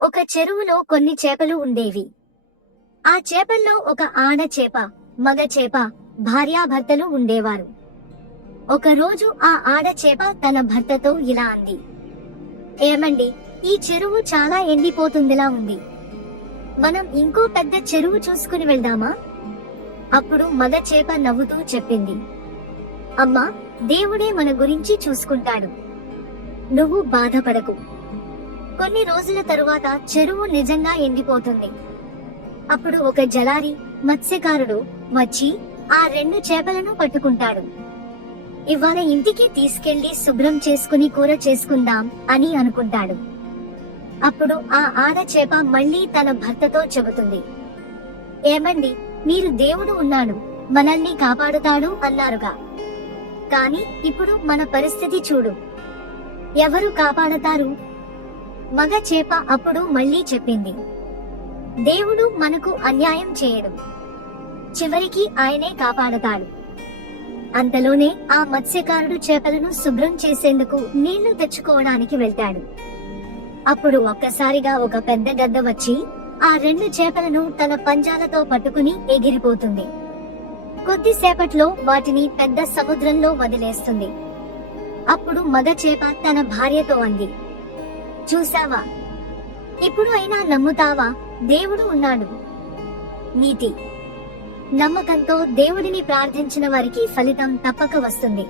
ఒక చెరువులో కొన్ని చేపలు ఉండేవి. ఆ చేపల్లో ఒక ఆడ చేప, మగ చేప, భార్యాభర్తలు ఉండేవారు. ఒకరోజు ఆ ఆడ చేప తన భర్తతో ఇలా అంది, ఏమండి, ఈ చెరువు చాలా ఎండిపోతుందిలా ఉంది. మనం ఇంకో పెద్ద చెరువు చూసుకుని వెళ్దామా? అప్పుడు మగ చేప నవ్వుతూ చెప్పింది, అమ్మా, దేవుడే మన గురించి చూసుకుంటాడు. నువ్వు బాధపడకు. కొన్ని రోజుల తరువాత చెరువు నిజంగా ఎండిపోతుంది. అప్పుడు ఒక జలారి మత్స్యకారుడు వచ్చి ఆ 2 చేపలను పట్టుకుంటాడు. ఇవాళ ఇంటికి తీసుకెళ్లి శుభ్రం చేసుకుని కూర చేసుకుందాం అని అనుకుంటాడు. అప్పుడు ఆ ఆడ చేప మళ్ళీ తన భర్తతో చెబుతుంది, ఏమండి, మీరు దేవుడు ఉన్నాడు, మనల్ని కాపాడుతాడు అన్నారుగా. కానీ ఇప్పుడు మన పరిస్థితి చూడు. ఎవరు కాపాడతారు? మగ చేప అప్పుడు మళ్ళీ చెప్పింది, దేవుడు మనకు అన్యాయం చేయడు, చివరికి ఆయనే కాపాడతాడు. అంతలోనే ఆ మత్స్యకారుడు చేపలను శుభ్రం చేసేందుకు నీళ్లు తెచ్చుకోవడానికి వెళ్తాడు. అప్పుడు ఒక్కసారిగా ఒక పెద్ద గద్ద వచ్చి ఆ 2 చేపలను తన పంజాలతో పట్టుకుని ఎగిరిపోతుంది. కొద్దిసేపట్లో వాటిని పెద్ద సముద్రంలో వదిలేస్తుంది. అప్పుడు మగ చేప తన భార్యతో అంది, చూసావా, ఇప్పుడు అయినా నమ్ముతావా? దేవుడు ఉన్నాడు. నీతి, నమ్మకంతో దేవుడిని ప్రార్థించిన వారికి ఫలితం తప్పక వస్తుంది.